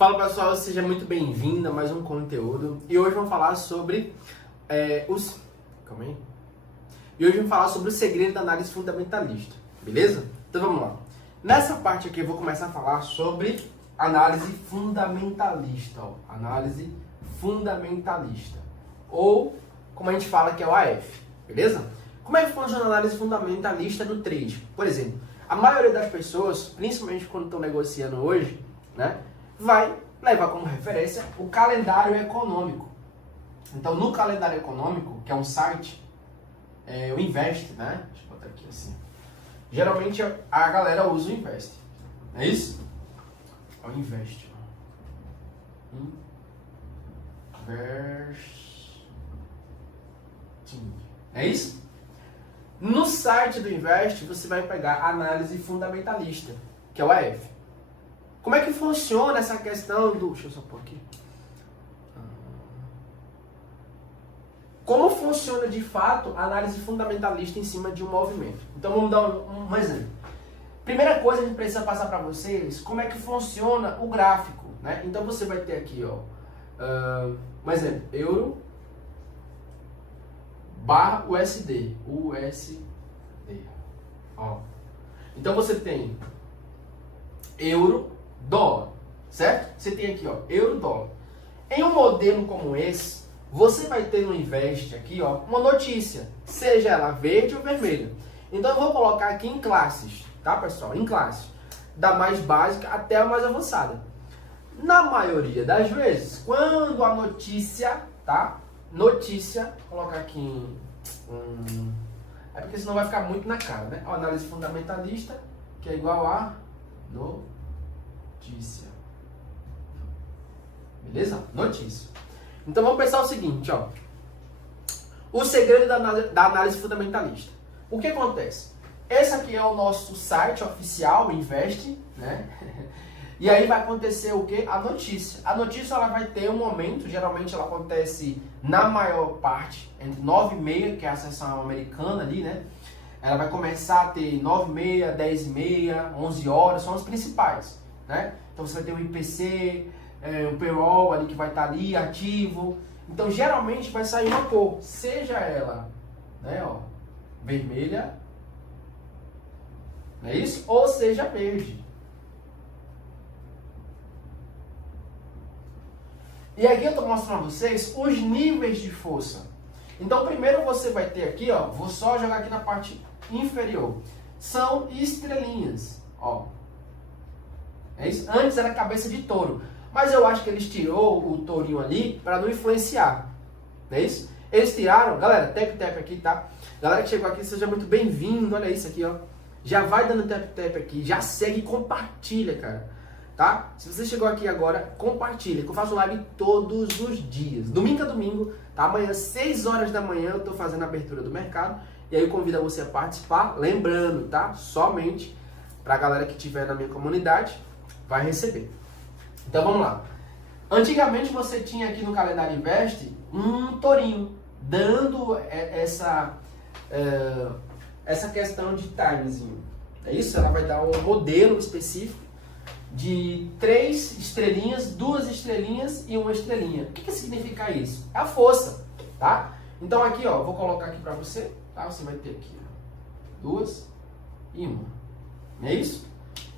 Fala pessoal, seja muito bem-vindo a mais um conteúdo. E hoje vamos falar sobre o segredo da análise fundamentalista, beleza? Então vamos lá. Nessa parte aqui eu vou começar a falar sobre análise fundamentalista, análise fundamentalista, ou como a gente fala que é o AF, beleza? Como é que funciona a análise fundamentalista no trade? Por exemplo, a maioria das pessoas, principalmente quando estão negociando hoje, né, vai levar como referência o calendário econômico. Então, no calendário econômico, que é um site, o Invest, né? Deixa eu botar aqui assim. Geralmente a galera usa o Invest. É isso? É o Invest. É isso? No site do Invest, você vai pegar a análise fundamentalista, que é o AF. Como é que funciona essa questão do... Deixa eu só pôr aqui. Como funciona de fato a análise fundamentalista em cima de um movimento? Então vamos dar um exemplo. Primeira coisa, a gente precisa passar para vocês como é que funciona o gráfico, né? Então você vai ter aqui, ó, um exemplo, euro barra USD. Ó. Então você tem euro, dólar, certo? Você tem aqui, ó, euro, dólar. Em um modelo como esse, você vai ter no Invest aqui, ó, uma notícia, seja ela verde ou vermelha. Então eu vou colocar aqui em classes, tá, pessoal? Em classes, da mais básica até a mais avançada. Na maioria das vezes, quando a notícia, tá? Notícia, vou colocar aqui em... é porque senão vai ficar muito na cara, né? A análise fundamentalista, que é igual a notícia. Beleza? Notícia. Então vamos pensar o seguinte, ó. O segredo da análise fundamentalista. O que acontece? Esse aqui é o nosso site oficial, o Invest, né? E aí vai acontecer o quê? A notícia. A notícia ela vai ter um momento, geralmente ela acontece na maior parte, entre 9 e meia, que é a sessão americana ali, né? Ela vai começar a ter 9 e meia, 10 e meia, 11 horas, são as principais, né? Então você vai ter o IPC, o payroll ali que vai estar ali ativo. Então geralmente vai sair uma cor, seja ela, né, ó, vermelha, não é isso? Ou seja verde. E aqui eu estou mostrando a vocês os níveis de força. Então primeiro você vai ter aqui, ó, vou só jogar aqui na parte inferior. São estrelinhas, ó. É isso? Antes era cabeça de touro. Mas eu acho que eles tirou o tourinho ali para não influenciar. Não é isso? Eles tiraram, galera, tap aqui, tá? Galera que chegou aqui, seja muito bem-vindo. Olha isso aqui, ó. Já vai dando tap aqui, já segue e compartilha, cara. Tá? Se você chegou aqui agora, compartilha, que eu faço live todos os dias. Domingo a domingo, tá? Amanhã, 6 horas da manhã, eu tô fazendo a abertura do mercado. E aí eu convido você a participar. Lembrando, tá? Somente pra galera que estiver na minha comunidade, vai receber. Então vamos lá. Antigamente você tinha aqui no calendário Invest um tourinho, dando essa questão de timezinho. É isso? Ela vai dar um modelo específico de 3 estrelinhas, 2 estrelinhas e 1 estrelinha. O que significa isso? É a força, tá? Então aqui, ó, vou colocar aqui pra você, tá? Você vai ter aqui 2 e 1. Não é isso?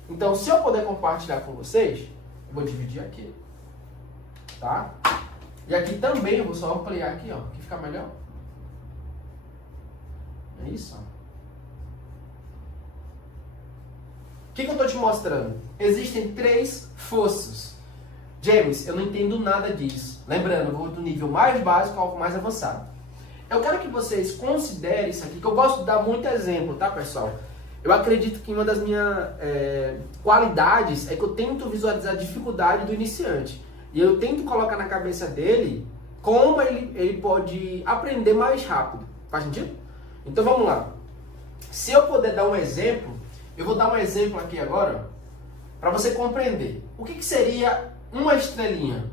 Então, se eu puder compartilhar com vocês, eu vou dividir aqui, tá? E aqui também eu vou só ampliar aqui, ó, que fica melhor. É isso, ó. O que eu estou te mostrando? Existem 3 forças. James, eu não entendo nada disso. Lembrando, eu vou do nível mais básico ao mais avançado. Eu quero que vocês considerem isso aqui, que eu gosto de dar muito exemplo, tá, pessoal? Eu acredito que uma das minhas qualidades é que eu tento visualizar a dificuldade do iniciante. E eu tento colocar na cabeça dele como ele pode aprender mais rápido. Faz sentido? Então vamos lá. Se eu puder dar um exemplo, eu vou dar um exemplo aqui agora para você compreender. O que seria uma estrelinha?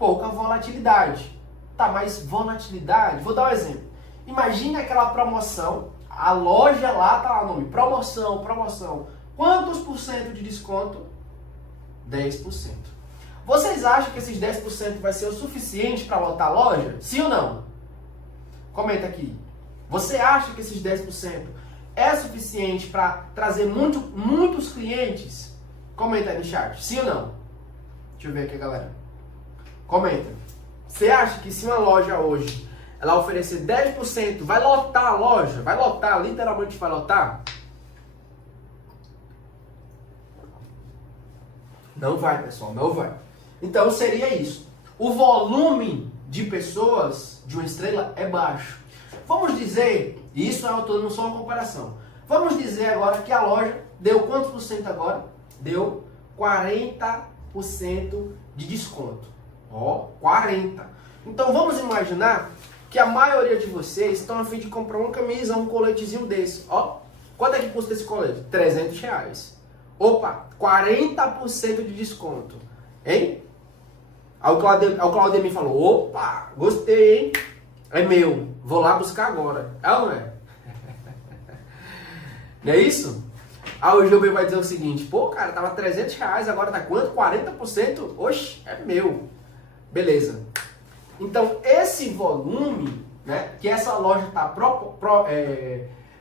Pouca volatilidade. Tá, mas volatilidade? Vou dar um exemplo. Imagina aquela promoção, a loja lá tá lá o nome, promoção. Quantos por cento de desconto? 10%. Você Vocês acham que esses 10% vai ser o suficiente para lotar a loja? Sim ou não? Comenta aqui. Você acha que esses 10% é suficiente para trazer muitos clientes? Comenta aí no chat. Sim ou não? Deixa eu ver aqui, galera. Comenta. Você acha que se uma loja hoje ela oferecer 10%, vai lotar a loja? Vai lotar, literalmente vai lotar? Não vai, pessoal, não vai. Então seria isso. O volume de pessoas de uma estrela é baixo. Vamos dizer, isso é não só uma comparação. Vamos dizer agora que a loja deu quantos por cento agora? Deu 40% de desconto. Ó, 40%. Então vamos imaginar que a maioria de vocês estão a fim de comprar uma camisa, um coletezinho desse. Ó, quanto é que custa esse colete? R$300. Opa, 40% de desconto. Hein? Aí o Claudemir falou, opa, gostei, hein? É meu, vou lá buscar agora. É ou não é? Não é isso? Aí o Gilber vai dizer o seguinte, pô, cara, tava R$300, agora tá quanto? 40%? Oxe, é meu. Beleza. Então, esse volume, né, que essa loja está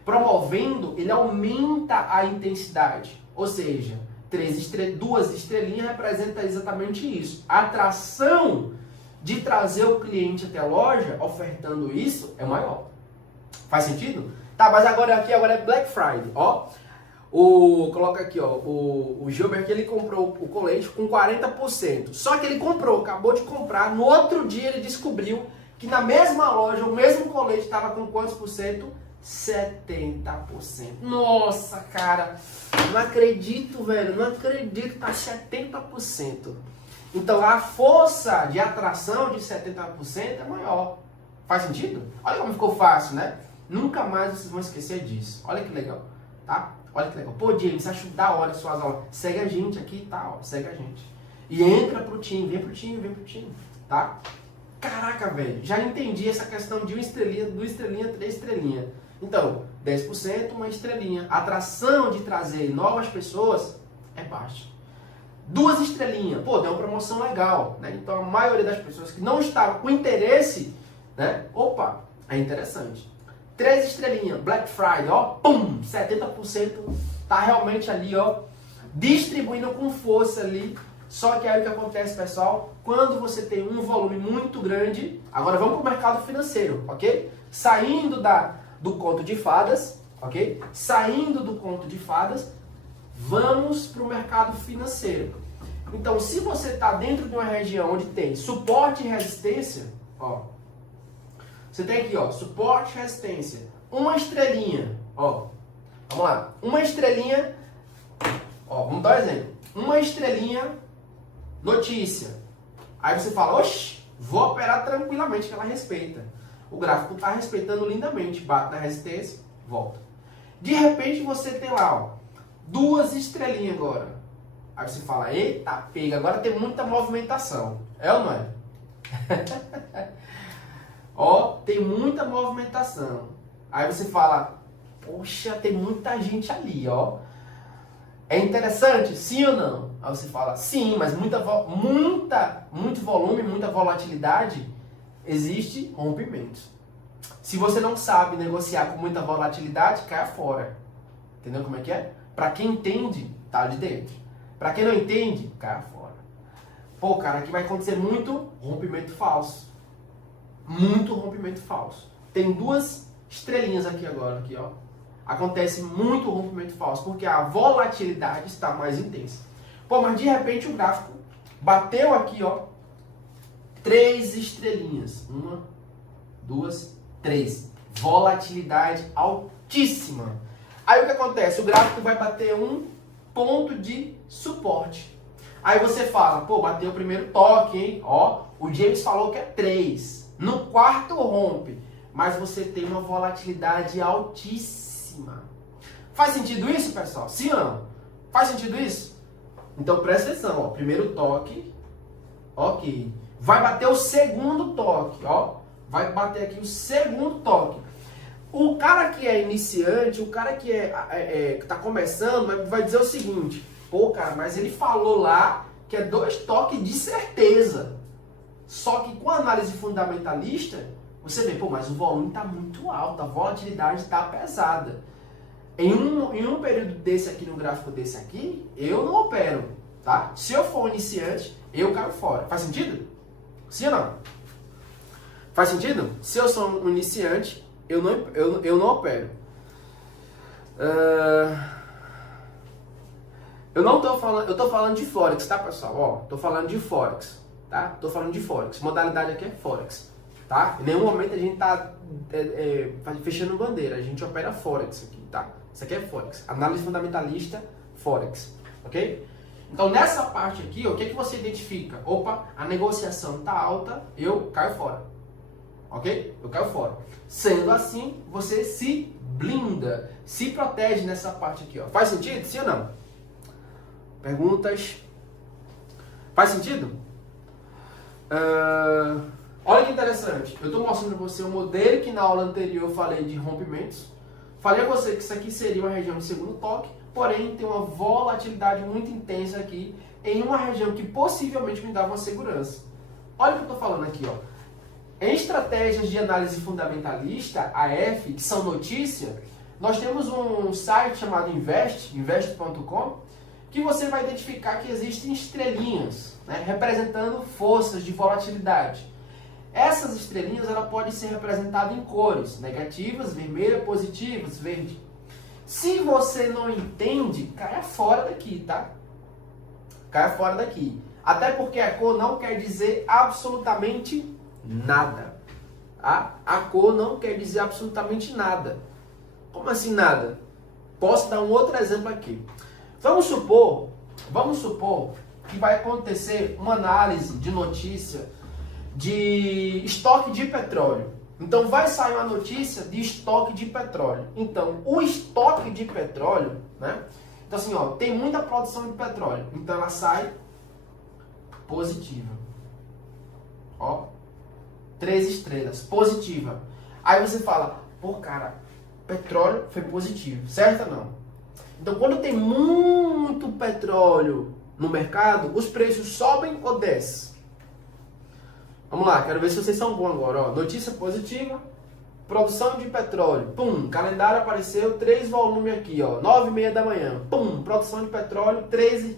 promovendo, ele aumenta a intensidade. Ou seja, 2 estrelinhas representa exatamente isso. A atração de trazer o cliente até a loja, ofertando isso, é maior. Faz sentido? Tá, mas agora é Black Friday, ó. Coloca aqui, ó, o Gilbert que ele comprou o colete com 40%. Só que ele acabou de comprar, no outro dia ele descobriu que na mesma loja, o mesmo colete estava com quantos por cento? 70%. Nossa, cara, não acredito, velho, não acredito, tá 70%. Então a força de atração de 70% é maior. Faz sentido? Olha como ficou fácil, né? Nunca mais vocês vão esquecer disso. Olha que legal, tá? Olha que legal. Pô, James, acho da hora suas aulas. Segue a gente aqui e tá, ó, segue a gente. E entra pro time, vem pro time, tá? Caraca, velho, já entendi essa questão de 1 estrelinha, 2 estrelinhas, 3 estrelinhas. Então, 10%, 1 estrelinha. A atração de trazer novas pessoas é baixa. 2 estrelinhas, pô, deu uma promoção legal, né? Então a maioria das pessoas que não estavam com interesse, né? Opa, é interessante. 3 estrelinhas, Black Friday, ó, pum, 70% tá realmente ali, ó, distribuindo com força ali. Só que aí o que acontece, pessoal, quando você tem um volume muito grande, agora vamos para o mercado financeiro, ok? Saindo do conto de fadas, ok? Saindo do conto de fadas, vamos para o mercado financeiro. Então, se você está dentro de uma região onde tem suporte e resistência, ó, você tem aqui, ó, suporte e resistência, 1 estrelinha, ó, vamos lá, 1 estrelinha, ó, vamos dar um exemplo, 1 estrelinha, notícia. Aí você fala, oxe, vou operar tranquilamente, que ela respeita. O gráfico está respeitando lindamente, bate na resistência, volta. De repente você tem lá, ó, 2 estrelinhas agora. Aí você fala, eita, pega, agora tem muita movimentação. É ou não é? Ó, tem muita movimentação. Aí você fala, poxa, tem muita gente ali, ó. É interessante? Sim ou não? Aí você fala, sim, mas muito volume, muita volatilidade, existe rompimento. Se você não sabe negociar com muita volatilidade, cai fora. Entendeu como é que é? Para quem entende, tá de dentro. Para quem não entende, cai fora. Pô, cara, aqui vai acontecer muito rompimento falso. Muito rompimento falso. Tem 2 estrelinhas aqui agora, aqui, ó. Acontece muito rompimento falso, porque a volatilidade está mais intensa. Pô, mas de repente o gráfico bateu aqui, ó, 3 estrelinhas. 1, 2, 3. Volatilidade altíssima. Aí o que acontece? O gráfico vai bater um ponto de suporte. Aí você fala, pô, bateu o primeiro toque, hein? Ó, o James falou que é 3. No quarto rompe, mas você tem uma volatilidade altíssima. Faz sentido isso, pessoal? Sim ou não? Faz sentido isso? Então presta atenção, ó. Primeiro toque, ok. Vai bater o segundo toque, ó. Vai bater aqui o segundo toque. O cara que é iniciante, o cara que tá começando, vai dizer o seguinte, pô, cara, mas ele falou lá que é 2 toques de certeza. Só que com a análise fundamentalista, você vê, pô, mas o volume está muito alto, a volatilidade está pesada. Em um período desse aqui, num gráfico desse aqui, eu não opero, tá? Se eu for iniciante, eu caio fora. Faz sentido? Sim ou não? Faz sentido? Se eu sou um iniciante, eu não opero. Eu tô falando de Forex, tá, pessoal? Ó, tô falando de Forex, tá? Tô falando de Forex. Modalidade aqui é Forex, tá? Em nenhum momento a gente tá fechando bandeira, a gente opera Forex aqui, tá? Isso aqui é Forex. Análise fundamentalista, Forex, ok? Então, nessa parte aqui, o que que você identifica? Opa, a negociação tá alta, eu caio fora, ok? Eu caio fora. Sendo assim, você se blinda, se protege nessa parte aqui, ó. Faz sentido? Sim ou não? Perguntas? Faz sentido? Olha que interessante. Eu estou mostrando para você um modelo que na aula anterior eu falei de rompimentos. Falei a você que isso aqui seria uma região de segundo toque, porém tem uma volatilidade muito intensa aqui em uma região que possivelmente me dava uma segurança. Olha o que eu estou falando aqui, ó. Em estratégias de análise fundamentalista, AF, que são notícia, nós temos um site chamado invest.com, que você vai identificar que existem estrelinhas, né, representando forças de volatilidade. Essas estrelinhas ela pode ser representada em cores, negativas, vermelha, positivas, verde. Se você não entende, caia fora daqui, tá? Caia fora daqui. Até porque a cor não quer dizer absolutamente nada. Tá? A cor não quer dizer absolutamente nada. Como assim nada? Posso dar um outro exemplo aqui. Vamos supor que vai acontecer uma análise de notícia de estoque de petróleo. Então vai sair uma notícia de estoque de petróleo. Então o estoque de petróleo, né? Então assim, ó, tem muita produção de petróleo. Então ela sai positiva. Ó, 3 estrelas, positiva. Aí você fala, pô, cara, petróleo foi positivo, certo ou não? Então, quando tem muito petróleo no mercado, os preços sobem ou descem? Vamos lá, quero ver se vocês são bons agora. Ó, notícia positiva, produção de petróleo. Pum, calendário apareceu, 3 volumes aqui, ó, 9h30 da manhã. Pum, produção de petróleo, 3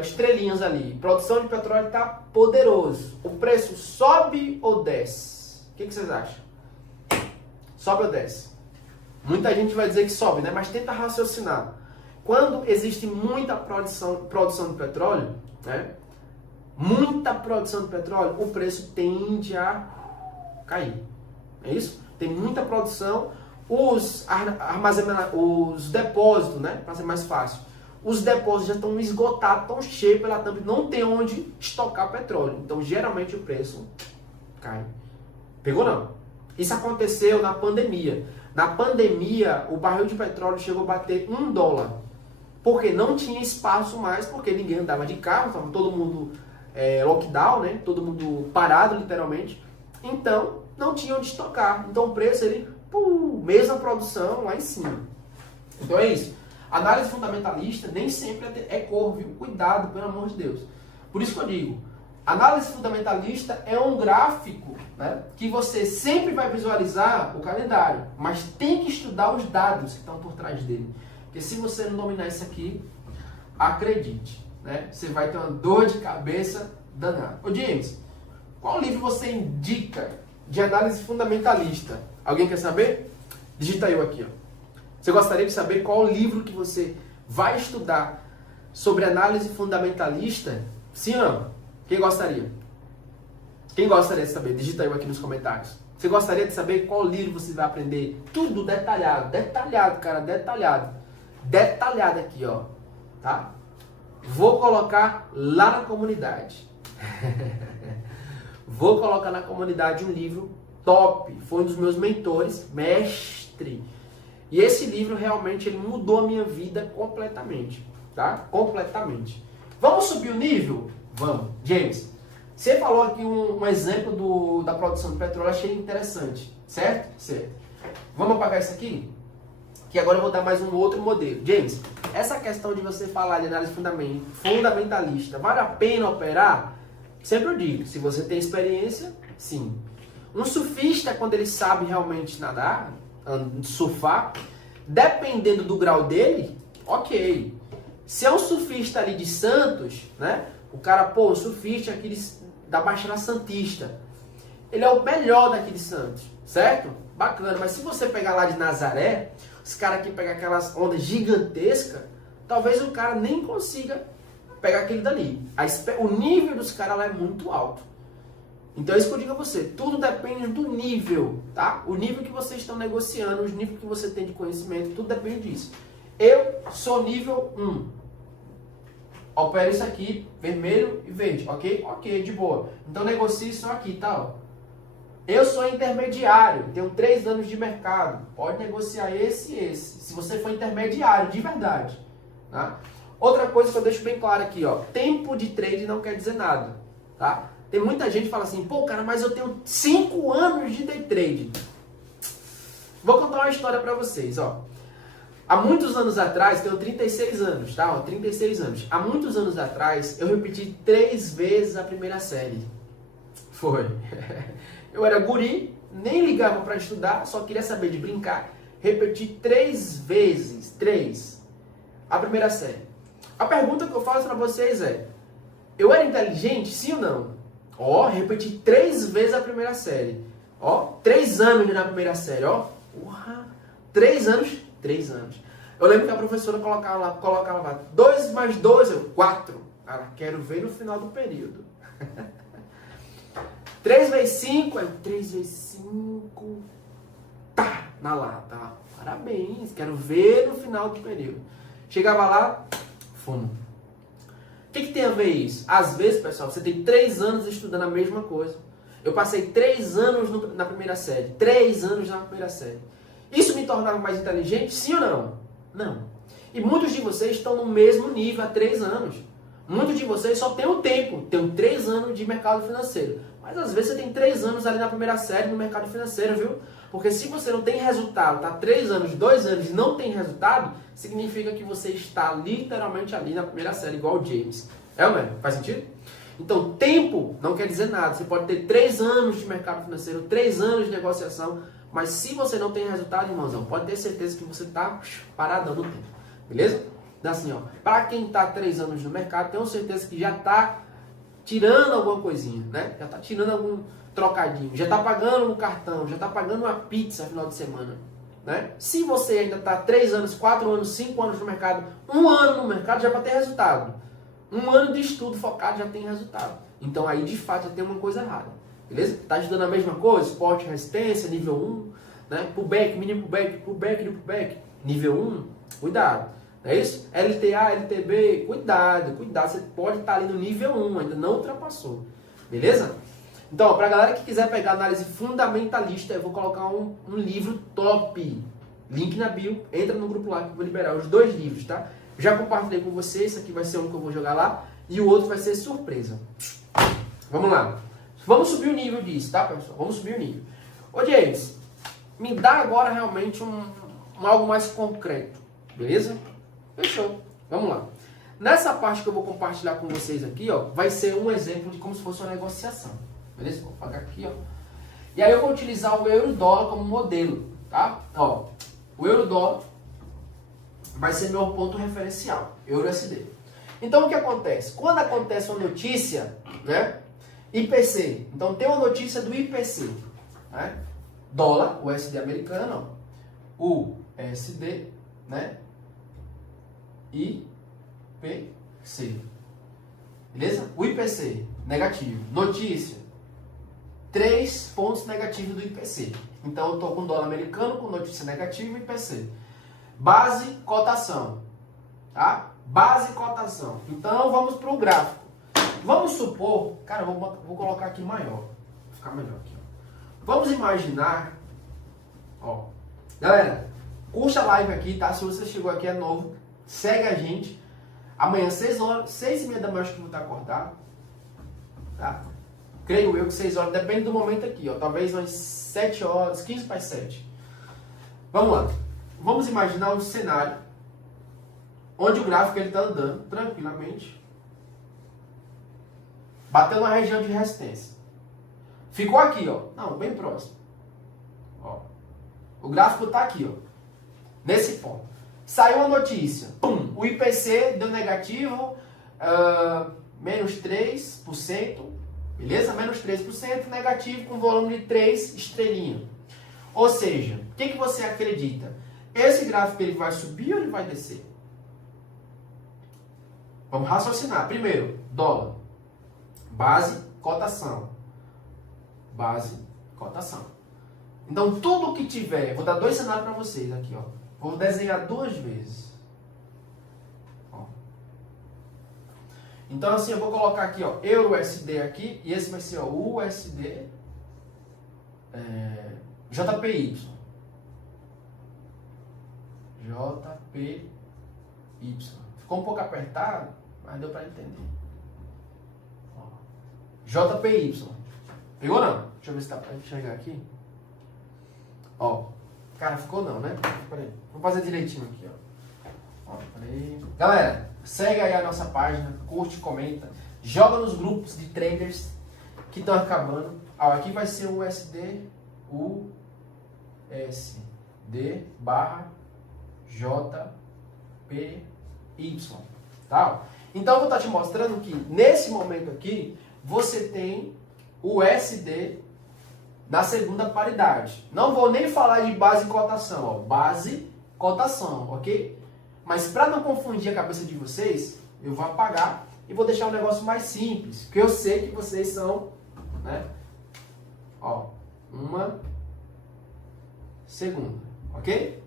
estrelinhas ali. Produção de petróleo está poderoso. O preço sobe ou desce? O que vocês acham? Sobe ou desce? Muita gente vai dizer que sobe, né? Mas tenta raciocinar. Quando existe muita produção de petróleo, né? Muita produção de petróleo, o preço tende a cair. É isso? Tem muita produção, os depósitos, né? Para ser mais fácil. Os depósitos já estão esgotados, estão cheios pela tampa, não tem onde estocar petróleo. Então, geralmente, o preço cai. Pegou não? Isso aconteceu na pandemia. Na pandemia, o barril de petróleo chegou a bater $1. Porque não tinha espaço mais, porque ninguém andava de carro, estava todo mundo lockdown, né? Todo mundo parado, literalmente. Então, não tinha onde estocar. Então, o preço, mesma produção lá em cima. Então, é isso. Análise fundamentalista nem sempre é cor, viu? Cuidado, pelo amor de Deus. Por isso que eu digo, análise fundamentalista é um gráfico, né, que você sempre vai visualizar o calendário, mas tem que estudar os dados que estão por trás dele. Porque se você não dominar isso aqui, acredite, né, você vai ter uma dor de cabeça danada. Ô James, qual livro você indica de análise fundamentalista? Alguém quer saber? Digita eu aqui, ó. Você gostaria de saber qual livro que você vai estudar sobre análise fundamentalista? Sim ou não? Quem gostaria? Quem gostaria de saber? Digita aí aqui nos comentários. Você gostaria de saber qual livro você vai aprender? Tudo detalhado. Detalhado, cara. Detalhado. Detalhado aqui, ó. Tá? Vou colocar lá na comunidade. Vou colocar na comunidade um livro top. Foi um dos meus mentores, mestre. E esse livro realmente ele mudou a minha vida completamente. Tá? Completamente. Vamos subir o nível? Vamos. James, você falou aqui um exemplo da produção de petróleo, achei interessante. Certo? Certo. Vamos apagar isso aqui? que agora eu vou dar mais um outro modelo. James, essa questão de você falar de análise fundamentalista, vale a pena operar? Sempre eu digo, se você tem experiência, sim. Um surfista, quando ele sabe realmente nadar, surfar, dependendo do grau dele, ok. Se é um surfista ali de Santos, né? O cara, pô, o surfista aqui da Baixada Santista, ele é o melhor daqui de Santos, certo? Bacana, mas se você pegar lá de Nazaré, os caras que pegam aquelas ondas gigantescas, talvez o cara nem consiga pegar aquele dali. O nível dos caras lá é muito alto. Então é isso que eu digo a você, tudo depende do nível, tá? O nível que vocês estão negociando, os níveis que você tem de conhecimento, tudo depende disso. Eu sou nível 1. Opero isso aqui, vermelho e verde, ok? Ok, de boa. Então negocie isso aqui, tá? Eu sou intermediário, tenho 3 anos de mercado. Pode negociar esse e esse, se você for intermediário, de verdade. Tá? Outra coisa que eu deixo bem claro aqui, ó. Tempo de trade não quer dizer nada, tá? Tem muita gente que fala assim, pô, cara, mas eu tenho 5 anos de day trade. Vou contar uma história pra vocês, ó. Há muitos anos atrás, tenho 36 anos, tá? Ó, 36 anos. Há muitos anos atrás, eu repeti 3 vezes a primeira série. Foi. Eu era guri, nem ligava pra estudar, só queria saber de brincar. Repeti 3 vezes, 3, a primeira série. A pergunta que eu faço pra vocês é, eu era inteligente, sim ou não? Ó, repeti 3 vezes a primeira série. Ó, 3 anos na primeira série, ó. Porra, 3 anos, 3 anos. Eu lembro que a professora colocava lá 2 mais 2, eu 4. Cara, quero ver no final do período. 3 vezes 5, é 3 vezes 5, tá, na lata. Parabéns, quero ver no final do período. Chegava lá, fumo. O que tem a ver isso? Às vezes, pessoal, você tem 3 anos estudando a mesma coisa. Eu passei 3 anos na primeira série. 3 anos na primeira série. Isso me tornava mais inteligente? Sim ou não? Não. E muitos de vocês estão no mesmo nível há 3 anos. Muitos de vocês só têm o tempo. Tem 3 anos de mercado financeiro. Mas às vezes você tem 3 anos ali na primeira série no mercado financeiro, viu? Porque se você não tem resultado, tá 3 anos, 2 anos e não tem resultado, significa que você está literalmente ali na primeira série, igual o James. É ou não é? Faz sentido? Então, tempo não quer dizer nada. Você pode ter 3 anos de mercado financeiro, 3 anos de negociação, mas se você não tem resultado, irmãozão, pode ter certeza que você está paradão no tempo. Beleza? Então, assim, ó, para quem está 3 anos no mercado, tenho certeza que já está tirando alguma coisinha, né? Já está tirando algum trocadinho, já está pagando um cartão, já está pagando uma pizza no final de semana, né? Se você ainda está 3 anos, 4 anos, 5 anos no mercado, 1 ano no mercado, já para ter resultado. 1 ano de estudo focado já tem resultado. Então aí de fato já tem uma coisa errada. Beleza? Tá estudando a mesma coisa? Esporte, resistência, nível 1, né? Pullback, mini pullback, pullback, mini pullback, nível 1, cuidado. Não é isso? LTA, LTB, cuidado, cuidado. Você pode estar ali no nível 1, ainda não ultrapassou. Beleza? Então, para a galera que quiser pegar análise fundamentalista, eu vou colocar um livro top. Link na bio, entra no grupo lá que eu vou liberar os 2 livros, tá? Já compartilhei com você, esse aqui vai ser um que eu vou jogar lá e o outro vai ser surpresa. Vamos lá. Vamos subir o nível disso, tá, pessoal? Vamos subir o nível. Ô, James, me dá agora realmente algo mais concreto, beleza? Fechou. Vamos lá. Nessa parte que eu vou compartilhar com vocês aqui, ó, vai ser um exemplo de como se fosse uma negociação. Beleza? Vou pagar aqui, ó. E aí eu vou utilizar o euro-dólar como modelo, tá? Ó, o euro-dólar vai ser meu ponto referencial, euro-USD. Então o que acontece? Quando acontece uma notícia, né? IPC. Então tem uma notícia do IPC, né? Dólar, o USD americano, ó, o USD, né? IPC. Beleza? O IPC, negativo. Notícia, 3 pontos negativos do IPC. Então eu estou com dólar americano com notícia negativa e IPC. Base, cotação. Tá? Base, cotação. Então vamos para o gráfico. Vamos supor, cara, vou colocar aqui maior. Vou ficar melhor aqui. Ó. Vamos imaginar, ó. Galera, curta a live aqui, tá? Se você chegou aqui é novo, segue a gente. Amanhã 6 horas, 6h30 da manhã acho que eu vou estar acordado. Tá? Creio eu que 6 horas, depende do momento aqui, ó. Talvez umas 7 horas, 15 para as 7. Vamos lá. vamos imaginar um cenário onde o gráfico está andando tranquilamente, batendo na região de resistência. Ficou aqui, ó. Não, bem próximo. Ó. O gráfico está aqui, ó. Nesse ponto. Saiu uma notícia. Pum, o IPC deu negativo, menos 3%. Beleza? Menos 3% negativo com volume de 3 estrelinhas. Ou seja, o que você acredita? Esse gráfico ele vai subir ou ele vai descer? Vamos raciocinar. Primeiro, dólar. Base, cotação. Base, cotação. Então, tudo que tiver... Vou dar 2 cenários para vocês aqui, ó. Vou desenhar 2 vezes. Ó. Então, assim, eu vou colocar aqui, ó, Euro-USD aqui. E esse vai ser, ó, USD... JPY. JPY. Ficou um pouco apertado, mas deu para entender. Ó. JPY. Pegou não? Deixa eu ver se dá para enxergar aqui. Ó. Cara, ficou não, né? Peraí. Vamos fazer direitinho aqui, ó. Peraí. Galera, segue aí a nossa página, curte, comenta, joga nos grupos de traders que estão acabando. Ó, aqui vai ser o USD barra JPY, tá? Então eu vou estar te mostrando que nesse momento aqui você tem o USD na segunda paridade. Não vou nem falar de base e cotação, ó, base, cotação, ok? Mas para não confundir a cabeça de vocês, eu vou apagar e vou deixar um negócio mais simples, porque eu sei que vocês são, né? Ó, uma segunda, ok?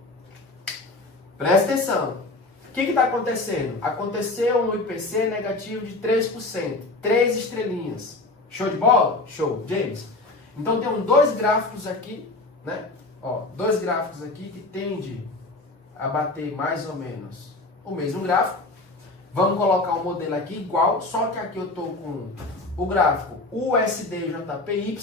Presta atenção. O que está acontecendo? Aconteceu um IPC negativo de 3%, 3 estrelinhas. Show de bola? Show, James. Então temos 2 gráficos aqui, né? Ó, 2 gráficos aqui que tendem a bater mais ou menos o mesmo gráfico. Vamos colocar um modelo aqui igual, só que aqui eu estou com o gráfico USD-JPY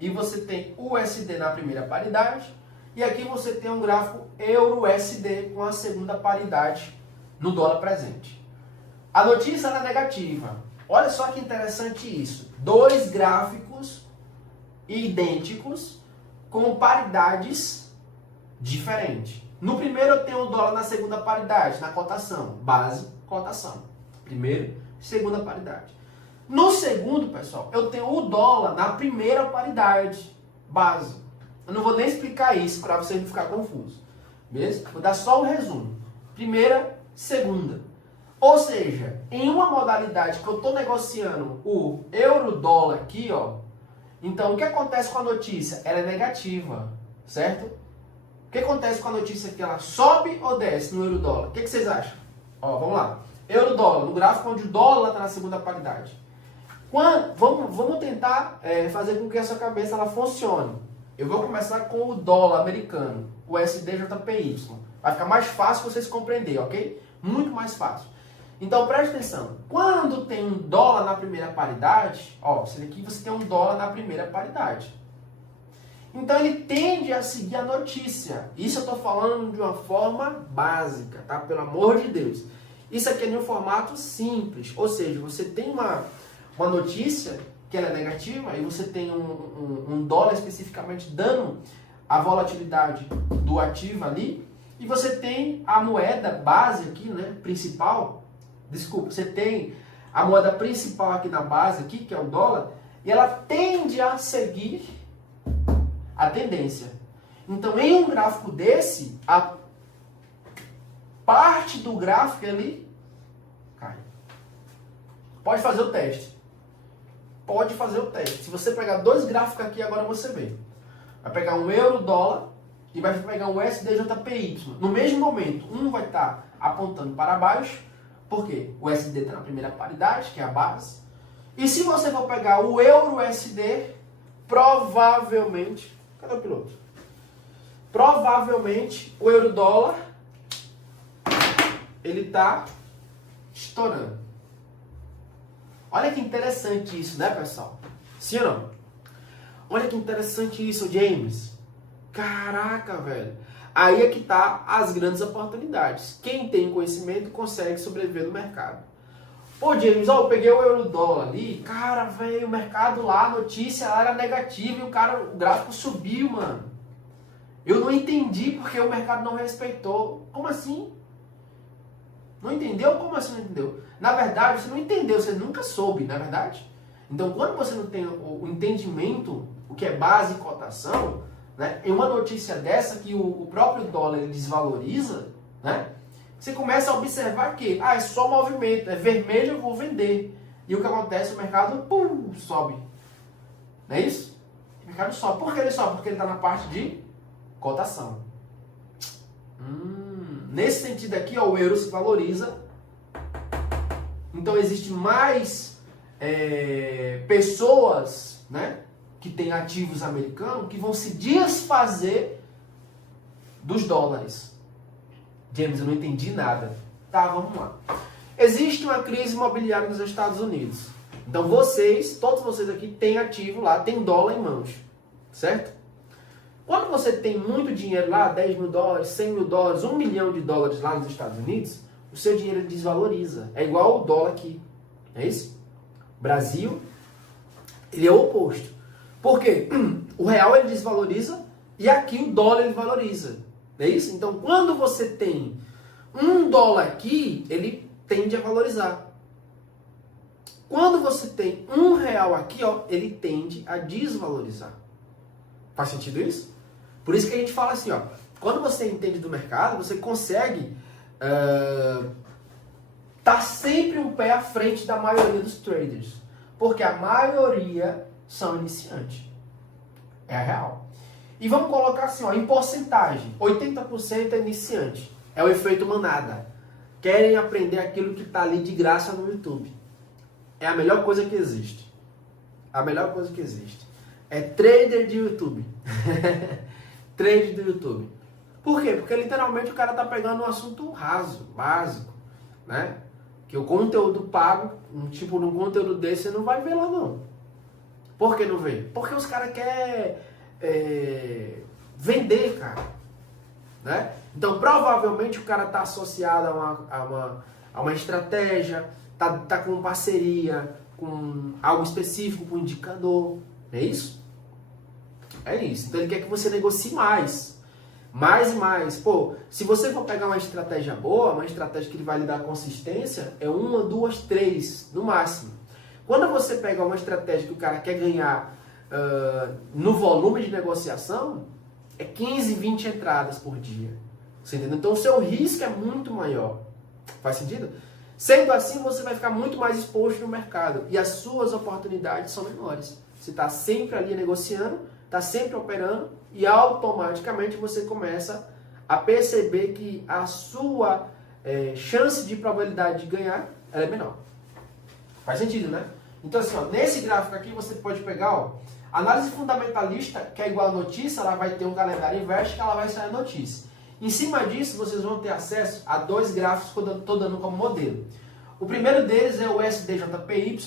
e você tem USD na primeira paridade e aqui você tem um gráfico Euro-USD com a segunda paridade no dólar presente. A notícia era negativa. Olha só que interessante isso. 2 gráficos idênticos com paridades diferentes. No primeiro eu tenho o dólar na segunda paridade, na cotação. Base, cotação. Primeiro, segunda paridade. No segundo, pessoal, eu tenho o dólar na primeira paridade. Base. Eu não vou nem explicar isso para vocês não ficar confusos. Beleza? Vou dar só um resumo. Primeira, segunda. Ou seja, em uma modalidade que eu estou negociando o euro-dólar aqui, ó. Então, o que acontece com a notícia? Ela é negativa, certo? O que acontece com a notícia aqui? Ela sobe ou desce no euro-dólar? O que vocês acham? Ó, vamos lá. Euro-dólar, no gráfico onde o dólar está na segunda paridade. Vamos tentar fazer com que essa cabeça ela funcione. Eu vou começar com o dólar americano, o USD-JPY. Vai ficar mais fácil vocês compreenderem, ok? Muito mais fácil. Então, preste atenção. Quando tem um dólar na primeira paridade, ó, aqui você tem um dólar na primeira paridade. Então, ele tende a seguir a notícia. Isso eu estou falando de uma forma básica, tá? Pelo amor de Deus. Isso aqui é de um formato simples. Ou seja, você tem uma notícia que ela é negativa e você tem um dólar especificamente dando a volatilidade do ativo ali. E você tem a moeda base aqui, né? Principal. Desculpa, você tem a moeda principal aqui na base, aqui, que é o dólar, e ela tende a seguir a tendência. Então, em um gráfico desse, a parte do gráfico ali cai. Pode fazer o teste. Pode fazer o teste. Se você pegar 2 gráficos aqui, agora você vê. Vai pegar um euro-dólar e vai pegar um USD-JPY. No mesmo momento, um vai estar apontando para baixo, porque o USD está na primeira paridade, que é a base. E se você for pegar o euro-USD, provavelmente... Cadê o piloto? Provavelmente o euro-dólar ele está estourando. Olha que interessante isso, né, pessoal? Sim ou não? Olha que interessante isso, James. Caraca, velho. Aí é que tá as grandes oportunidades. Quem tem conhecimento consegue sobreviver no mercado. Pô, James, ó, eu peguei o euro-dólar ali, cara, velho, o mercado lá, a notícia lá era negativa e o gráfico subiu, mano. Eu não entendi porque o mercado não respeitou. Como assim? Não entendeu? Como assim não entendeu? Na verdade, você não entendeu, você nunca soube, na verdade? Então, quando você não tem o entendimento, o que é base e cotação, né, em uma notícia dessa que o próprio dólar ele desvaloriza, né, você começa a observar que é só movimento, é vermelho, eu vou vender. E o que acontece? O mercado sobe. Não é isso? O mercado sobe. Por que ele sobe? Porque ele está na parte de cotação. Nesse sentido aqui, ó, o euro se valoriza. Então existe mais pessoas, né, que têm ativos americanos que vão se desfazer dos dólares. James, eu não entendi nada. Tá, vamos lá. Existe uma crise imobiliária nos Estados Unidos. Então todos vocês aqui têm ativo lá, tem dólar em mãos. Certo? Quando você tem muito dinheiro lá, 10 mil dólares, 100 mil dólares, 1 milhão de dólares lá nos Estados Unidos, o seu dinheiro desvaloriza. É igual o dólar aqui. É isso? Brasil, ele é o oposto. Por quê? O real ele desvaloriza e aqui o dólar ele valoriza. É isso? Então, quando você tem $1 aqui, ele tende a valorizar. Quando você tem R$1 aqui, ó, ele tende a desvalorizar. Faz sentido isso? Por isso que a gente fala assim, ó, quando você entende do mercado, você consegue tá sempre um pé à frente da maioria dos traders. Porque a maioria são iniciantes. É a real. E vamos colocar assim, ó, em porcentagem, 80% é iniciante. É o efeito manada. Querem aprender aquilo que está ali de graça no YouTube. É a melhor coisa que existe. A melhor coisa que existe. É trader de YouTube. Trader do YouTube. Por quê? Porque literalmente o cara tá pegando um assunto raso, básico, né? Que o conteúdo pago, num conteúdo desse, você não vai ver lá não. Por que não vê? Porque os caras querem vender, cara. Né? Então, provavelmente o cara tá associado a uma estratégia, tá com parceria, com algo específico, com um indicador. É isso? É isso. Então, ele quer que você negocie mais. Mais e mais. Pô, se você for pegar uma estratégia boa, uma estratégia que ele vai lhe dar consistência, é 1, 2, 3, no máximo. Quando você pega uma estratégia que o cara quer ganhar no volume de negociação, é 15, 20 entradas por dia. Você entendeu? Então o seu risco é muito maior. Faz sentido? Sendo assim, você vai ficar muito mais exposto no mercado e as suas oportunidades são menores. Você está sempre ali negociando, está sempre operando e automaticamente você começa a perceber que a sua chance de probabilidade de ganhar ela é menor. Faz sentido, né? Então assim, ó, nesse gráfico aqui você pode pegar, ó, análise fundamentalista, que é igual a notícia, ela vai ter um calendário inverso que ela vai sair a notícia. Em cima disso, vocês vão ter acesso a 2 gráficos que eu estou dando como modelo. O primeiro deles é o SDJPY,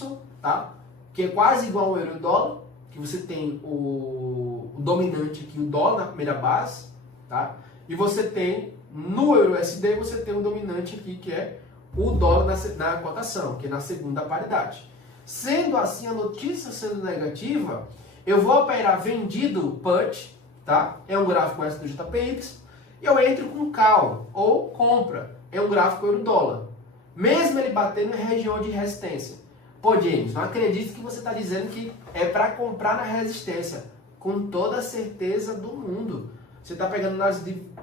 tá? Que é quase igual ao euro e dólar, que você tem o dominante aqui, o dólar na primeira base, tá? E você tem, no euro USD, você tem o dominante aqui, que é o dólar na cotação, que é na segunda paridade. Sendo assim, a notícia sendo negativa, eu vou operar vendido put, tá? É um gráfico SDJPY, e eu entro com call, ou compra, é um gráfico euro-dólar. Mesmo ele batendo em região de resistência. Pô, James, não acredito que você está dizendo que é para comprar na resistência. Com toda a certeza do mundo. Você está pegando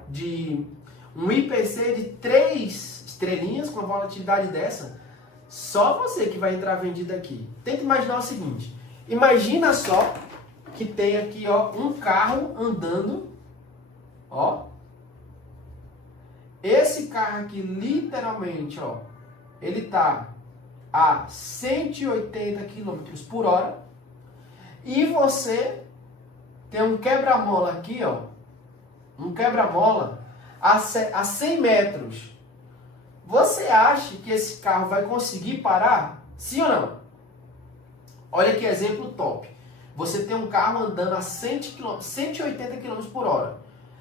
de um IPC de 3 estrelinhas com a volatilidade dessa. Só você que vai entrar vendido aqui. Tenta imaginar o seguinte. Imagina só que tem aqui, ó, um carro andando, ó. Esse carro aqui, literalmente, ó, ele tá a 180 km por hora. E você tem um quebra-mola aqui, ó. Um quebra-mola a 100 metros. Você acha que esse carro vai conseguir parar? Sim ou não? Olha que exemplo top. você tem um carro andando a 180 km por hora.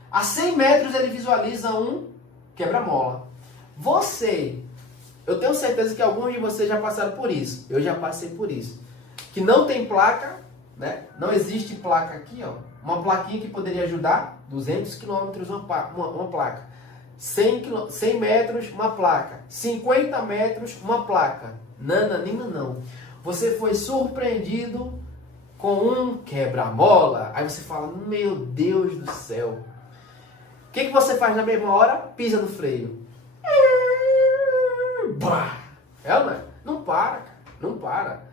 A 100 metros ele visualiza um quebra-mola. Eu tenho certeza que alguns de vocês já passaram por isso. Eu já passei por isso. Que não tem placa, né? Não existe placa aqui, ó. Uma plaquinha que poderia ajudar. 200 km uma placa. 100 metros, uma placa. 50 metros, uma placa. Nananina não. Você foi surpreendido com um quebra-mola. Aí você fala, meu Deus do céu. O que você faz na mesma hora? Pisa no freio. É ou não é? Não para, cara. Não para.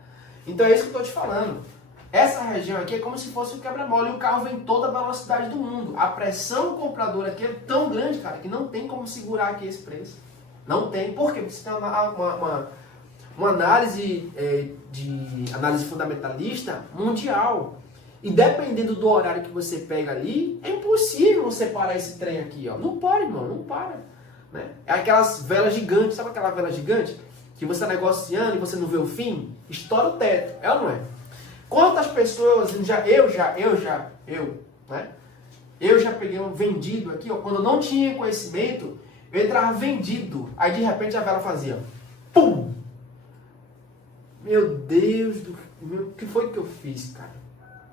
Então é isso que eu tô te falando. Essa região aqui é como se fosse um quebra-mola e o carro vem toda a velocidade do mundo. A pressão compradora aqui é tão grande, cara, que não tem como segurar aqui esse preço. Não tem. Por quê? Porque você tem uma análise de análise fundamentalista mundial. E dependendo do horário que você pega ali, é impossível você parar esse trem aqui, ó. Não para, irmão, não para. Né? É aquelas velas gigantes, sabe aquela vela gigante? Que você está negociando e você não vê o fim? Estoura o teto, é ou não é? Quantas pessoas, eu já peguei um vendido aqui, ó, quando eu não tinha conhecimento, eu entrava vendido, aí de repente a vela fazia pum! Meu Deus, o que foi que eu fiz, cara?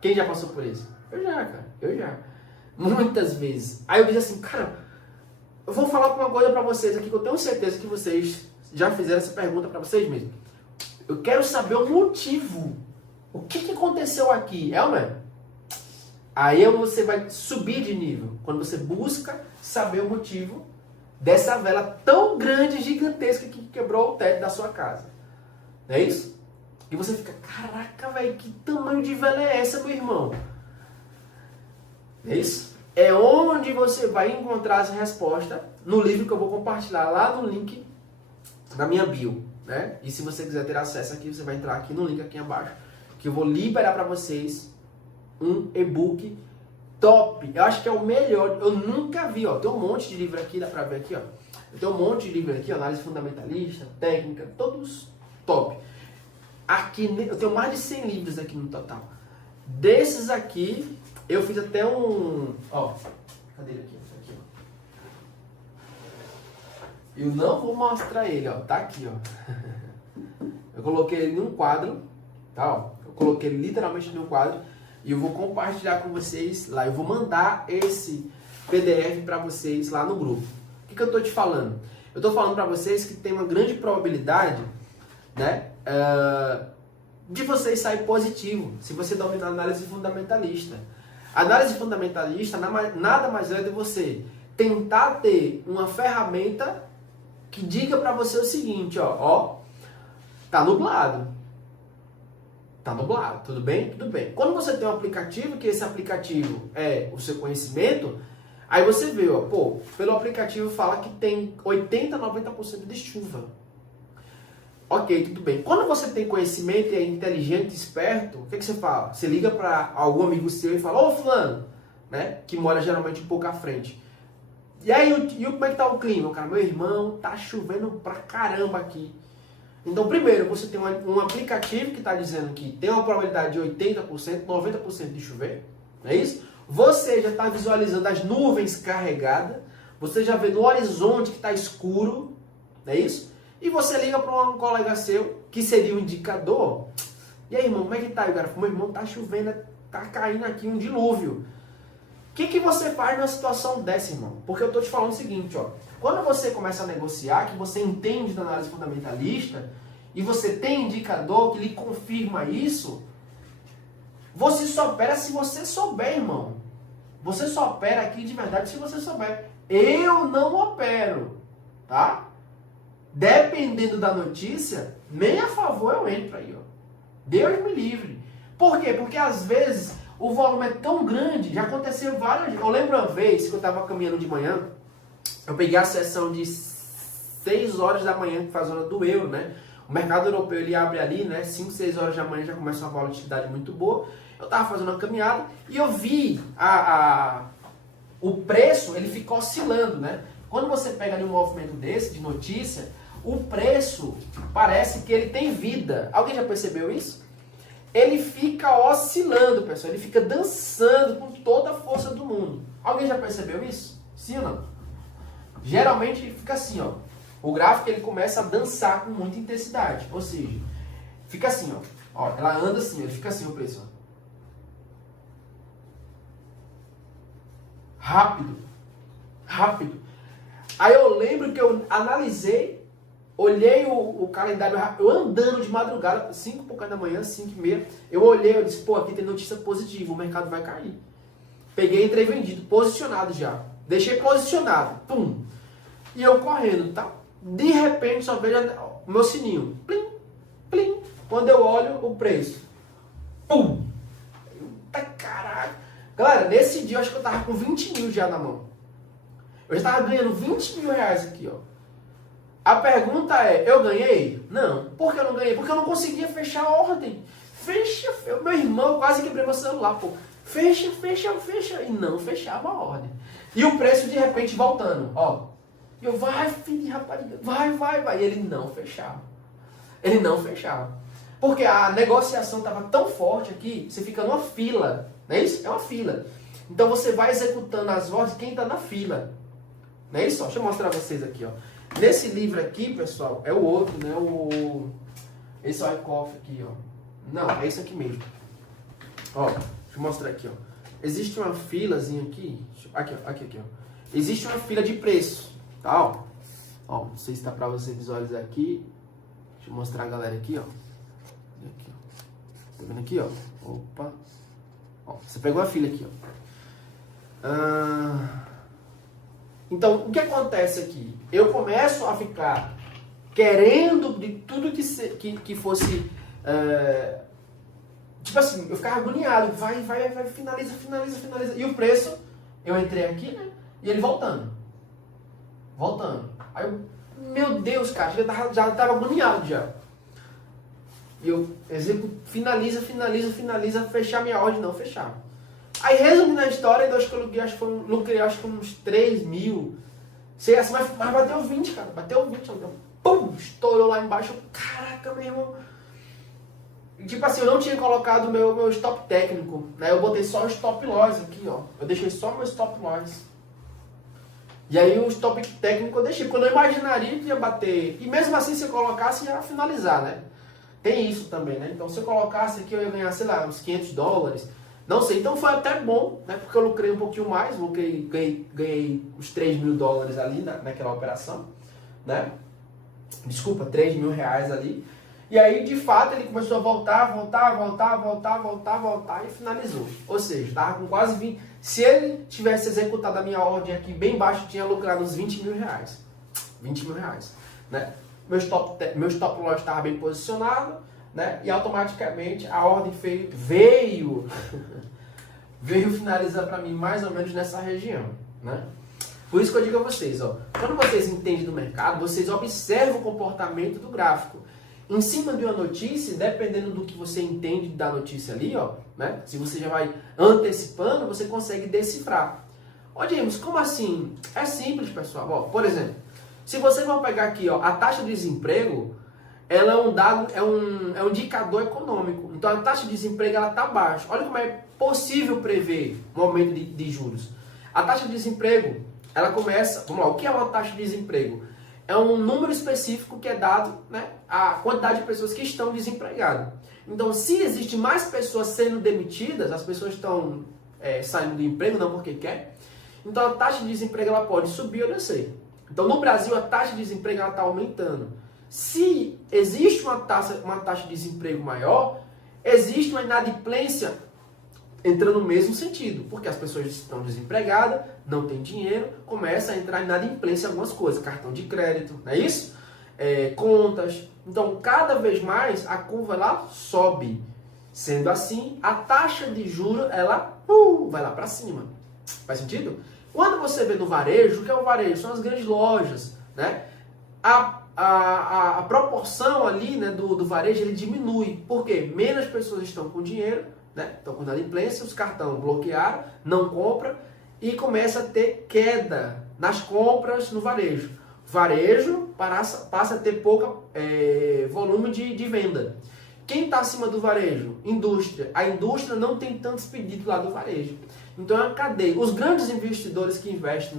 Quem já passou por isso? Eu já. Muitas vezes. Aí eu disse assim, cara, eu vou falar uma coisa pra vocês aqui, que eu tenho certeza que vocês já fizeram essa pergunta pra vocês mesmos. Eu quero saber o motivo. O que aconteceu aqui? É ou não é? Aí você vai subir de nível. Quando você busca saber o motivo dessa vela tão grande, gigantesca, que quebrou o teto da sua casa. Não é isso? E você fica, caraca, velho, que tamanho de vela é essa, meu irmão? É isso? É onde você vai encontrar essa resposta no livro que eu vou compartilhar lá no link da minha bio, né? E se você quiser ter acesso aqui, você vai entrar aqui no link aqui abaixo, que eu vou liberar para vocês um e-book top. Eu acho que é o melhor. Eu nunca vi, ó. Tem um monte de livro aqui, dá pra ver aqui, ó. Tem um monte de livro aqui, análise fundamentalista, técnica, todos top. Aqui, eu tenho mais de 100 livros aqui no total. Desses aqui, eu fiz até um... Ó, cadê ele aqui? Aqui, ó. Eu não vou mostrar ele, ó. Tá aqui, ó. Eu coloquei ele num quadro, tá, ó. Eu coloquei ele literalmente num quadro e eu vou compartilhar com vocês lá. Eu vou mandar esse PDF para vocês lá no grupo. O que eu tô te falando? Eu tô falando para vocês que tem uma grande probabilidade, né, de você sair positivo se você dominar a análise fundamentalista. A análise fundamentalista nada mais é de você tentar ter uma ferramenta que diga para você o seguinte, ó, tá nublado. Tá nublado, tudo bem? Tudo bem. Quando você tem um aplicativo, que esse aplicativo é o seu conhecimento, aí você vê, ó, pô, pelo aplicativo fala que tem 80, 90% de chuva. Ok, tudo bem. Quando você tem conhecimento e é inteligente, esperto, o que você fala? Você liga para algum amigo seu e fala, ô fulano, né, que mora geralmente um pouco à frente. E aí, como é que tá o clima? Cara, meu irmão, tá chovendo pra caramba aqui. Então, primeiro, você tem um aplicativo que está dizendo que tem uma probabilidade de 80%, 90% de chover, não é isso? Você já está visualizando as nuvens carregadas, você já vê no horizonte que está escuro, não é isso? E você liga para um colega seu, que seria um indicador. E aí, irmão, como é que tá? O cara falou, meu irmão, tá chovendo, tá caindo aqui um dilúvio. O que você faz numa situação dessa, irmão? Porque eu tô te falando o seguinte, ó. Quando você começa a negociar, que você entende da análise fundamentalista, e você tem indicador que lhe confirma isso, você só opera se você souber, irmão. Você só opera aqui de verdade se você souber. Eu não opero, tá? Dependendo da notícia, nem a favor eu entro aí, ó. Deus me livre. Por quê? Porque às vezes o volume é tão grande, já aconteceu várias vezes. Eu lembro uma vez que eu estava caminhando de manhã, eu peguei a sessão de 6 horas da manhã, que faz a hora do euro, né? O mercado europeu, ele abre ali, né? 5, 6 horas da manhã já começa uma volatilidade muito boa. Eu estava fazendo uma caminhada e eu vi o preço, ele fica oscilando, né? Quando você pega ali um movimento desse, de notícia, o preço parece que ele tem vida. Alguém já percebeu isso? ele fica oscilando, pessoal. Ele fica dançando com toda a força do mundo. Alguém já percebeu isso? Sim ou não? Geralmente ele fica assim, ó. O gráfico ele começa a dançar com muita intensidade. Ou seja, fica assim, ó. Ó, ela anda assim, ele fica assim o preço, ó. Rápido. Rápido. Aí eu lembro que eu analisei, olhei o calendário, eu andando de madrugada, 5 por causa da manhã, 5h30, eu olhei, eu disse, pô, aqui tem notícia positiva, o mercado vai cair. Peguei, entrei vendido, posicionado já. Deixei posicionado, pum. E eu correndo, tá? De repente só vejo o meu sininho, plim, plim. Quando eu olho o preço, pum. Eita caraca. Galera, nesse dia eu acho que eu tava com 20 mil já na mão. Eu já tava ganhando 20 mil reais aqui, ó. A pergunta é, eu ganhei? Não. Por que eu não ganhei? Porque eu não conseguia fechar a ordem. Fecha, meu irmão, quase quebrei meu celular, pô. Fecha, fecha, fecha. E não fechava a ordem. E o preço de repente voltando, ó. E eu, vai, filho de rapariga, vai, vai, vai. E ele não fechava. Ele não fechava. Porque a negociação estava tão forte aqui, você fica numa fila. Não é isso? É uma fila. Então você vai executando as ordens quem está na fila. Não é isso? Deixa eu mostrar pra vocês aqui, ó. Nesse livro aqui, pessoal, é o outro, né? Esse é o Wyckoff aqui, ó. Não, é esse aqui mesmo. Ó, deixa eu mostrar aqui, ó. Existe uma filazinha aqui. Aqui, ó. Aqui, ó. Existe uma fila de preço, tá? Ó, não sei se dá pra você visualizar aqui. Deixa eu mostrar a galera aqui, ó. Aqui, ó. Tá vendo aqui, ó? Opa. Ó, você pegou a fila aqui, ó. Então, o que acontece aqui? Eu começo a ficar querendo de tudo que fosse... tipo assim, eu ficava agoniado. Vai, finaliza, finaliza, finaliza. E o preço, eu entrei aqui, né? E ele voltando. Voltando. Aí eu, meu Deus, cara, já tava agoniado já. E eu executo, finaliza, fechar minha ordem, não fechava. Aí, resumindo a história, eu acho que eu lucrei acho que uns 3 mil. Sei assim, mas bateu 20, cara. Bateu 20. Então, pum, estourou lá embaixo. Caraca, meu irmão. Tipo assim, eu não tinha colocado meu stop técnico, né? Eu botei só o stop loss aqui, ó. Eu deixei só meu stop loss. E aí o stop técnico eu deixei, porque eu não imaginaria que ia bater. E mesmo assim, se eu colocasse, ia finalizar, né? Tem isso também, né? Então, se eu colocasse aqui, eu ia ganhar, sei lá, uns $500. Não sei, então foi até bom, né? Porque eu lucrei um pouquinho mais, ganhei uns 3 mil dólares ali naquela operação, né? Desculpa, 3 mil reais ali. E aí, de fato, ele começou a voltar e finalizou. Ou seja, estava com quase 20. Se ele tivesse executado a minha ordem aqui bem baixo, tinha lucrado uns 20 mil reais. 20 mil reais, né? Meu stop loss estava bem posicionado, né? E automaticamente a ordem veio finalizar para mim mais ou menos nessa região, né? Por isso que eu digo a vocês, ó, quando vocês entendem do mercado, vocês observam o comportamento do gráfico. Em cima de uma notícia, dependendo do que você entende da notícia ali, ó, né? Se você já vai antecipando, você consegue decifrar. Ó, James, como assim? É simples, pessoal. Ó, por exemplo, se vocês vão pegar aqui, ó, a taxa de desemprego, ela é um dado, é um indicador econômico. Então a taxa de desemprego ela está baixa. Olha como é possível prever o aumento de juros. A taxa de desemprego, ela começa, vamos lá, o que é uma taxa de desemprego? É um número específico que é dado, né, a quantidade de pessoas que estão desempregadas. Então, se existe mais pessoas sendo demitidas, as pessoas estão saindo do emprego, não porque quer, então a taxa de desemprego ela pode subir ou descer. Então, no Brasil, a taxa de desemprego está aumentando. Se existe uma taxa de desemprego maior, existe uma inadimplência entrando no mesmo sentido, porque as pessoas estão desempregadas, não tem dinheiro, começa a entrar em inadimplência em algumas coisas, cartão de crédito, não é isso? Contas. Então, cada vez mais a curva lá sobe. Sendo assim, a taxa de juros ela vai lá para cima. Faz sentido? Quando você vê no varejo, o que é o varejo? São as grandes lojas, né? A proporção ali, né, do varejo ele diminui. Por quê? Menos pessoas estão com dinheiro, né? Estão com inadimplência, os cartões bloquearam, não compra e começa a ter queda nas compras no varejo. O varejo passa a ter pouco volume de venda. Quem está acima do varejo? Indústria. A indústria não tem tantos pedidos lá do varejo. Então é uma cadeia. Os grandes investidores que investem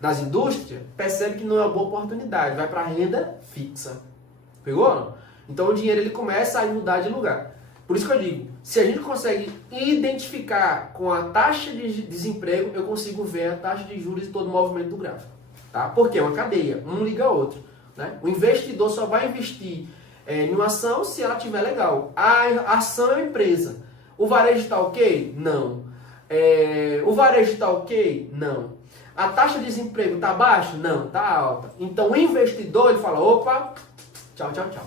nas indústrias percebem que não é uma boa oportunidade, vai para a renda fixa. Pegou? Então o dinheiro ele começa a mudar de lugar. Por isso que eu digo, se a gente consegue identificar com a taxa de desemprego, eu consigo ver a taxa de juros e todo o movimento do gráfico. Tá? Porque é uma cadeia, um liga ao outro. Né? O investidor só vai investir em uma ação se ela estiver legal. A ação é uma empresa. O varejo está ok? Não. O varejo está ok? Não. A taxa de desemprego está baixa? Não, está alta. Então o investidor ele fala, opa, tchau, tchau, tchau.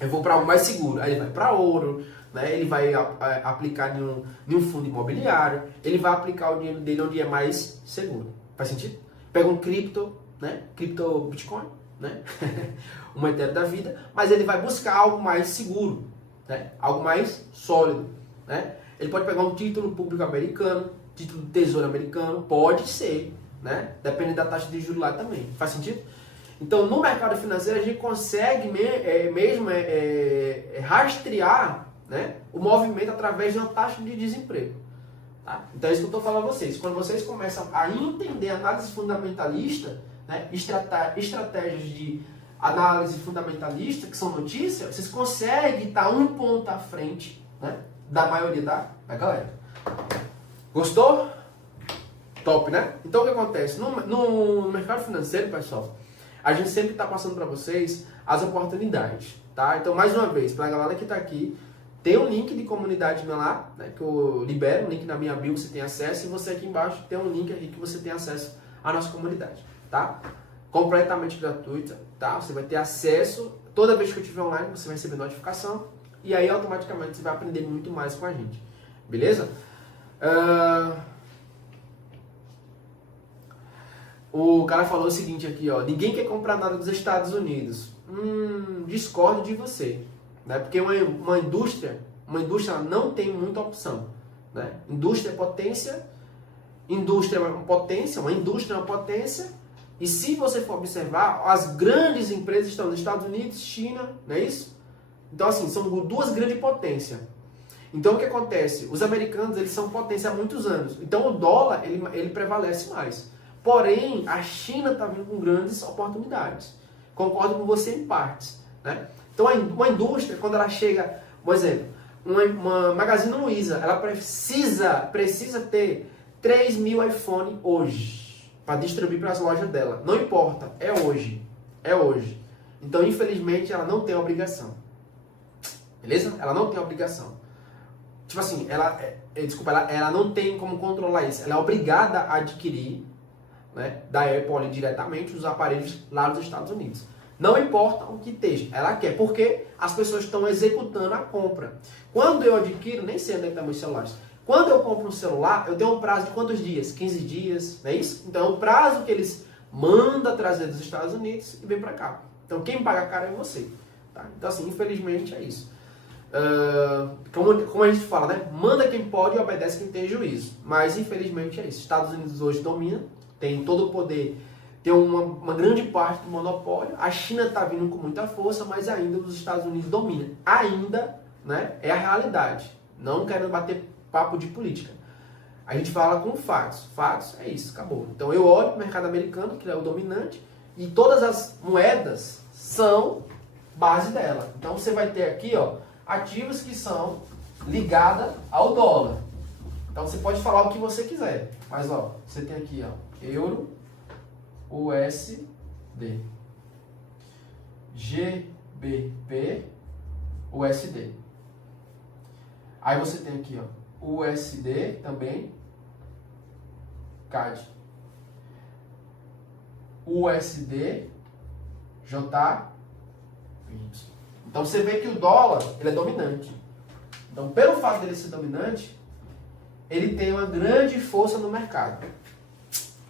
Eu vou para algo mais seguro. Aí ele vai para ouro, né? Ele vai aplicar em um fundo imobiliário, ele vai aplicar o dinheiro dele onde é mais seguro. Faz sentido? Pega um cripto, né? Cripto Bitcoin, né? Uma Ethereum da vida, mas ele vai buscar algo mais seguro, né? Algo mais sólido, né? Ele pode pegar um título público americano, título do Tesouro americano, pode ser, né? Depende da taxa de juros lá também. Faz sentido? Então, no mercado financeiro, a gente consegue mesmo rastrear, né, o movimento através de uma taxa de desemprego. Tá? Então, é isso que eu estou falando a vocês. Quando vocês começam a entender análise fundamentalista, né, estratégias de análise fundamentalista, que são notícias, vocês conseguem estar um ponto à frente, né, da maioria da galera. Gostou? Top, né? Então, o que acontece? No mercado financeiro, pessoal, a gente sempre está passando para vocês as oportunidades, tá? Então, mais uma vez, para a galera que está aqui, tem um link de comunidade lá, né, que eu libero, um link na minha bio que você tem acesso, e você aqui embaixo tem um link aqui que você tem acesso à nossa comunidade, tá? Completamente gratuita, tá? Você vai ter acesso, toda vez que eu estiver online, você vai receber notificação, e aí automaticamente você vai aprender muito mais com a gente, beleza? O cara falou o seguinte aqui, ó, ninguém quer comprar nada dos Estados Unidos. Discordo de você, né? Porque uma indústria não tem muita opção, né? Indústria é potência, indústria é uma potência, uma indústria é uma potência, e se você for observar, as grandes empresas estão nos Estados Unidos, China, não é isso? Então, assim, são duas grandes potências. Então, o que acontece? Os americanos, eles são potência há muitos anos. Então, o dólar, ele prevalece mais. Porém, a China está vindo com grandes oportunidades. Concordo com você em partes, né? Então, uma indústria, quando ela chega, por exemplo, uma Magazine Luiza, ela precisa ter 3 mil iPhone hoje para distribuir para as lojas dela. Não importa, é hoje. É hoje. Então, infelizmente, ela não tem obrigação. Beleza? Ela não tem obrigação. Tipo assim, ela não tem como controlar isso. Ela é obrigada a adquirir, né, da Apple diretamente os aparelhos lá dos Estados Unidos. Não importa o que esteja, ela quer, porque as pessoas estão executando a compra. Quando eu adquiro, nem sei onde estão meus celulares. Quando eu compro um celular, eu tenho um prazo de quantos dias? 15 dias, não é isso? Então é o prazo que eles mandam trazer dos Estados Unidos e vem para cá. Então quem paga caro é você. Tá? Então assim, infelizmente é isso. Como a gente fala, né? Manda quem pode e obedece quem tem juízo. Mas infelizmente é isso. Estados Unidos hoje domina, tem todo o poder, tem uma grande parte do monopólio. A China está vindo com muita força, mas ainda os Estados Unidos dominam. Ainda, né? É a realidade. Não quero bater papo de política. A gente fala com fatos. Fatos é isso, acabou. Então eu olho para o mercado americano, que é o dominante, e todas as moedas são base dela. Então você vai ter aqui, ó, ativos que são ligados ao dólar. Então você pode falar o que você quiser. Mas ó, você tem aqui, ó, euro, USD, GBP, USD. Aí você tem aqui, ó, USD também, CAD, USD, JPY. Então você vê que o dólar, ele é dominante. Então, pelo fato dele ser dominante, ele tem uma grande força no mercado.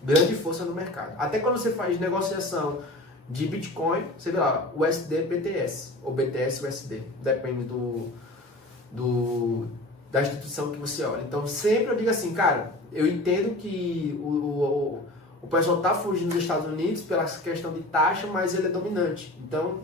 Grande força no mercado. Até quando você faz negociação de Bitcoin, você vê lá, USD BTS, ou BTS USD, depende da instituição que você olha. Então, sempre eu digo assim, cara, eu entendo que o pessoal está fugindo dos Estados Unidos pela questão de taxa, mas ele é dominante. Então,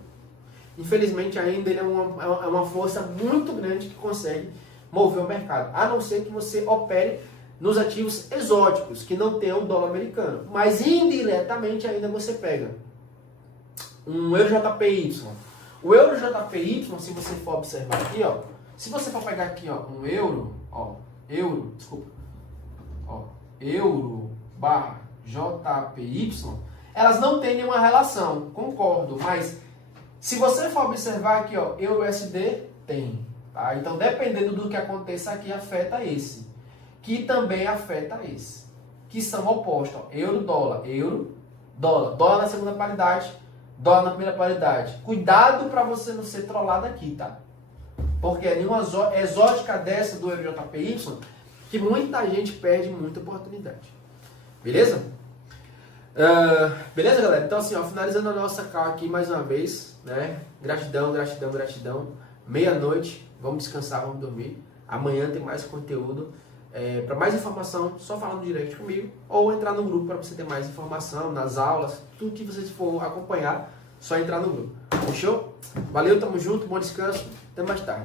infelizmente ainda ele é uma força muito grande que consegue mover o mercado, a não ser que você opere nos ativos exóticos, que não tenham dólar americano, mas indiretamente ainda você pega um EURJPY. O EURJPY, se você for observar aqui, ó, se você for pegar aqui, ó, um euro, ó, euro barra JPY, elas não têm nenhuma relação, concordo, mas se você for observar aqui, ó, EURUSD tem, tá? Então, dependendo do que aconteça aqui, afeta esse, que também afeta esse, que são opostos, ó, euro, dólar, dólar na segunda paridade, dólar na primeira paridade. Cuidado para você não ser trollado aqui, tá? Porque é nenhuma exótica dessa do EURJPY que muita gente perde muita oportunidade. Beleza? Beleza, galera? Então, assim, ó, finalizando a nossa call aqui mais uma vez, né? Gratidão, gratidão, gratidão. Meia-noite, vamos descansar, vamos dormir. Amanhã tem mais conteúdo. Para mais informação, só falar no direct comigo ou entrar no grupo para você ter mais informação nas aulas, tudo que vocês for acompanhar, só entrar no grupo. Fechou? Valeu, tamo junto, bom descanso, até mais tarde.